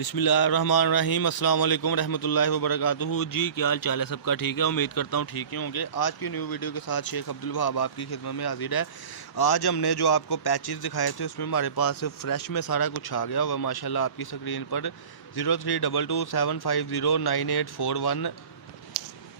बिस्मिल्लाहिर्रहमानिर्रहीम अस्सलाम वालेकुम रहमतुल्लाहि व बरकातुहू। जी क्या हाल चाल है सबका? ठीक है, उम्मीद करता हूँ ठीक ही होंगे। आज की न्यू वीडियो के साथ शेख अब्दुल वहाब आपकी खिदमत में हाजिर है। आज हमने जो आपको पैचेस दिखाए थे उसमें हमारे पास फ्रेश में सारा कुछ आ गया हुआ माशाल्लाह आपकी स्क्रीन पर 0322750984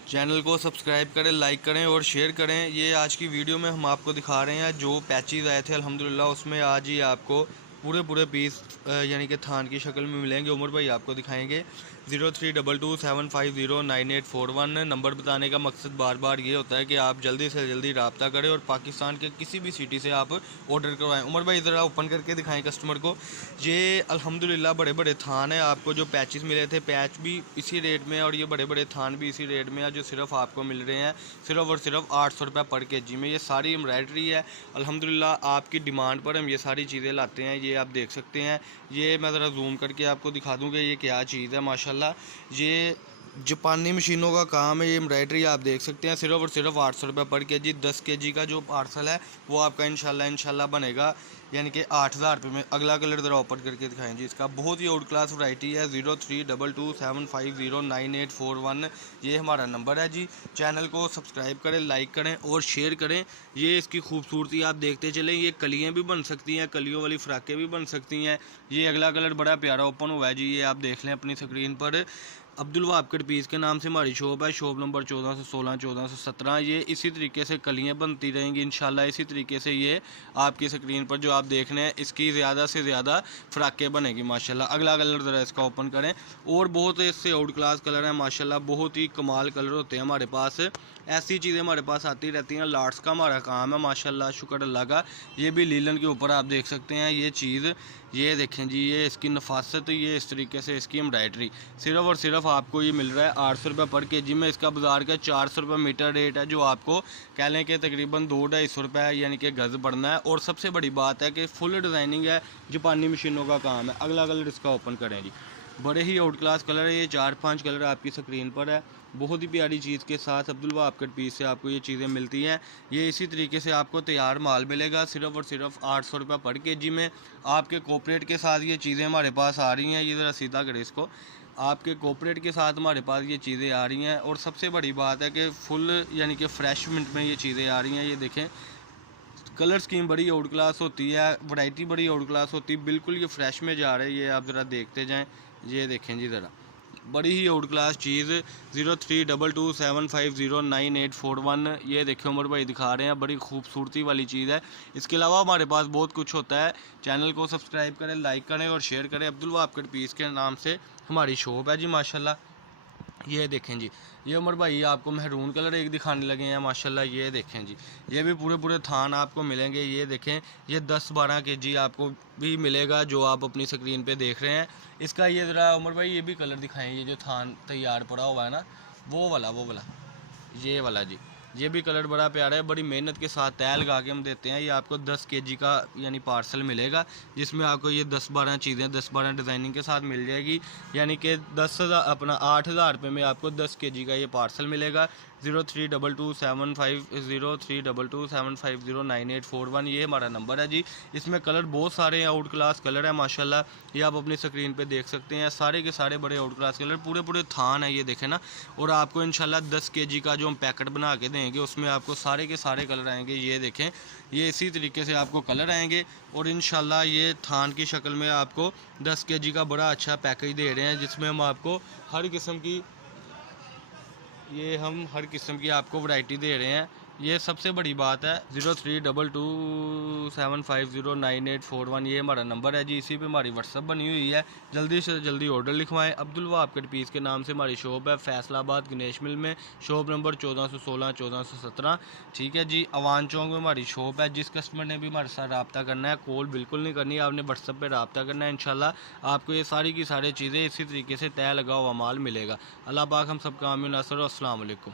चैनल को सब्सक्राइब करें, लाइक करें और शेयर करें। ये आज की वीडियो में हम आपको दिखा रहे हैं जो पैचेस आए थे अल्हम्दुलिल्लाह, उसमें आज ही आपको पूरे पीस यानी कि थान की शक्ल में मिलेंगे। उमर भाई आपको दिखाएंगे 0322750984 नंबर बताने का मकसद बार बार ये होता है कि आप जल्दी से जल्दी रब्ता करें और पाकिस्तान के किसी भी सिटी से आप ऑर्डर करवाएं। उमर भाई ज़रा ओपन करके दिखाएं कस्टमर को। ये अल्हम्दुलिल्लाह बड़े बड़े थान है, आपको जो पैचेस मिले थे पैच भी इसी रेट में और ये बड़े बड़े थान भी इसी रेट में है, जो सिर्फ आपको मिल रहे हैं सिर्फ और सिर्फ 800 रुपये पर केजी में। ये सारी एम्ब्रॉयडरी है अल्हम्दुलिल्लाह, आपकी डिमांड पर हम ये सारी चीज़ें लाते हैं। ये आप देख सकते हैं, ये मैं ज़रा जूम करके आपको दिखा दूँ कि ये क्या चीज़ है। माशाल्लाह ये जापानी मशीनों का काम है। ये एम्ब्रॉयडरी आप देख सकते हैं सिर्फ और सिर्फ 800 रुपये पर केजी। 10 केजी का जो पार्सल है वो आपका इंशाल्लाह बनेगा यानी कि 8000 रुपये में। अगला कलर ज़रा ओपन करके दिखाएं जी। इसका बहुत ही आउट क्लास वैरायटी है। 0322750984 ये हमारा नंबर है जी। चैनल को सब्सक्राइब करें, लाइक करें और शेयर करें। ये इसकी खूबसूरती आप देखते चलें। ये कलियाँ भी बन सकती हैं, कलियों वाली फ्राकें भी बन सकती हैं। ये अगला कलर बड़ा प्यारा ओपन हुआ है जी, ये आप देख लें अपनी स्क्रीन पर। अब्दुल वहाब कट पीस के नाम से हमारी शॉप है, शॉप नंबर 1416 1417। ये इसी तरीके से कलियाँ बनती रहेंगी इंशाल्लाह। इसी तरीके से ये आपकी स्क्रीन पर जो आप देख रहे हैं इसकी ज़्यादा से ज़्यादा फ्राकें बनेगी माशाल्लाह। अगला कलर ज़रा इसका ओपन करें। और बहुत इससे आउट क्लास कलर है माशाल्लाह, बहुत ही कमाल कलर होते हैं हमारे पास। ऐसी चीज़ें हमारे पास आती रहती हैं। लाट्स का हमारा काम है माशाल्लाह, शुक्र अल्लाह का। ये भी लीलन के ऊपर आप देख सकते हैं ये चीज़। ये देखें जी, ये इसकी नफासत, ये इस तरीके से इसकी एम्ब्रॉयडरी सिर्फ और सिर्फ आपको ये मिल रहा है 800 रुपये पर केजी में। इसका बाज़ार का 400 रुपये मीटर रेट है, जो आपको कह लें कि तकरीबन 2-250 रुपये यानी कि गज़ पड़ना है। और सबसे बड़ी बात है कि फुल डिज़ाइनिंग है, जापानी मशीनों का काम है। अगला कलर इसका ओपन करें जी। बड़े ही आउट क्लास कलर है, ये 4-5 कलर आपकी स्क्रीन पर है। बहुत ही प्यारी चीज़ के साथ अब्दुल वहाब कट पीस से आपको ये चीज़ें मिलती हैं। ये इसी तरीके से आपको तैयार माल मिलेगा सिर्फ और सिर्फ 800 रुपये पर केजी में। आपके कोऑपरेट के साथ ये चीज़ें हमारे पास आ रही हैं। ये ज़रा सीधा करें इसको। आपके कोऑपरेट के साथ हमारे पास ये चीज़ें आ रही हैं। और सबसे बड़ी बात है कि फुल यानी कि फ्रेश मिनट में ये चीज़ें आ रही हैं। ये देखें, कलर स्कीम बड़ी आउट क्लास होती है, वैरायटी बड़ी आउट क्लास होती है, बिल्कुल ये फ्रेश में जा रहा है। ये आप ज़रा देखते जाएं। ये देखें जी, ज़रा बड़ी ही आउट क्लास चीज़ 0322750984 ये देखें उमर भाई दिखा रहे हैं, बड़ी खूबसूरती वाली चीज़ है। इसके अलावा हमारे पास बहुत कुछ होता है। चैनल को सब्सक्राइब करें, लाइक करें और शेयर करें। अब्दुल वहाब कट पीस के नाम से हमारी शॉप है जी माशाल्लाह। ये देखें जी, ये उमर भाई आपको महरून कलर एक दिखाने लगे हैं माशाल्लाह। ये देखें जी, ये भी पूरे थान आपको मिलेंगे। ये देखें, ये 10-12 केजी आपको भी मिलेगा जो आप अपनी स्क्रीन पे देख रहे हैं। इसका ये ज़रा उमर भाई ये भी कलर दिखाएं। ये जो थान तैयार पड़ा हुआ है ना, वो वाला ये वाला जी, ये भी कलर बड़ा प्यारा है। बड़ी मेहनत के साथ तय लगा के हम देते हैं। ये आपको 10 केजी का यानी पार्सल मिलेगा, जिसमें आपको ये 10-12 चीज़ें 10-12 डिज़ाइनिंग के साथ मिल जाएगी। यानी कि 10,000 अपना 8,000 रुपये में आपको 10 केजी का ये पार्सल मिलेगा। 0322750984 ये हमारा नंबर है जी। इसमें कलर बहुत सारे हैं, आउट क्लास कलर है माशाल्लाह। ये आप अपनी स्क्रीन पे देख सकते हैं, सारे के सारे बड़े आउट क्लास कलर, पूरे थान है। ये देखें ना। और आपको इंशाल्लाह 10 केजी का जो हम पैकेट बना के देंगे उसमें आपको सारे के सारे कलर आएंगे। ये देखें, ये इसी तरीके से आपको कलर आएंगे। और इंशाल्लाह ये थान की शक्ल में आपको 10 केजी का बड़ा अच्छा पैकेज दे रहे हैं, जिसमें हम आपको हर किस्म की आपको वैरायटी दे रहे हैं। ये सबसे बड़ी बात है। 0322750984 ये हमारा नंबर है जी। इसी पे हमारी व्हाट्सअप बनी हुई है, जल्दी से जल्दी ऑर्डर लिखवाएं। अब्दुल वहाब कट पीस के नाम से हमारी शॉप है, फैसलाबाद गणेश मिल में, शॉप नंबर 1416 1417। ठीक है जी। अवान चौक में हमारी शॉप है। जिस कस्टमर ने भी हमारे साथ रब्ता करना है, कॉल बिल्कुल नहीं करनी, आपने व्हाट्सअप पर रब्ता करना है। इंशाल्लाह आपको ये सारी की सारी चीज़ें इसी तरीके से तय लगा हुआ माल मिलेगा। अल्लाह पाक हम सब का आमीन नासर। अस्सलाम वालेकुम।